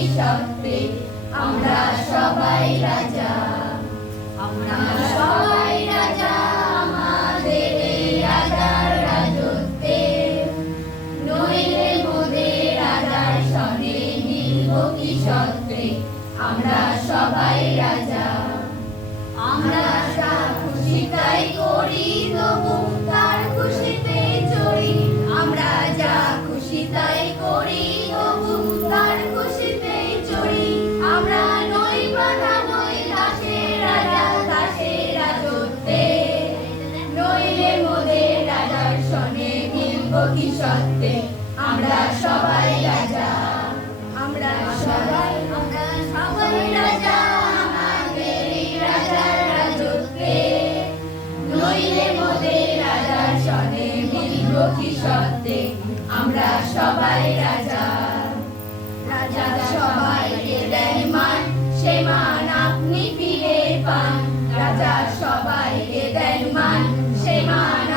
কি সত্ত্বে আমরা সবাই রাজা, আমরা সবাই রাজা আমাদের এই রাজার রাজত্বে। নইলে মোদের রাজার সনে মিলব কি সত্ত্বে আমরা সবাই রাজা। আমরা যা খুশি তাই করি তবু তার খুশিতে চড়ি, আমরা যা খুশি তাই করি তবু তার খুশিতে চড়ি। আমরা নই বাধা নই দাসের রাজা দাসের রাজত্বে। নইলে মোদের রাজার সনে মিলব কি সত্ত্বে আমরা সবাই রাজা, আমরা সবাই রাজা আমাদের এই রাজার রাজত্বে। নইলে মোদের রাজার সনে মিলব কি সত্ত্বে আমরা সবাই রাজা। রাজা সবাইকে দেন মান, সে মান আপনি ফিরে পান। রাজা সবাইকে দেন মান, সে মান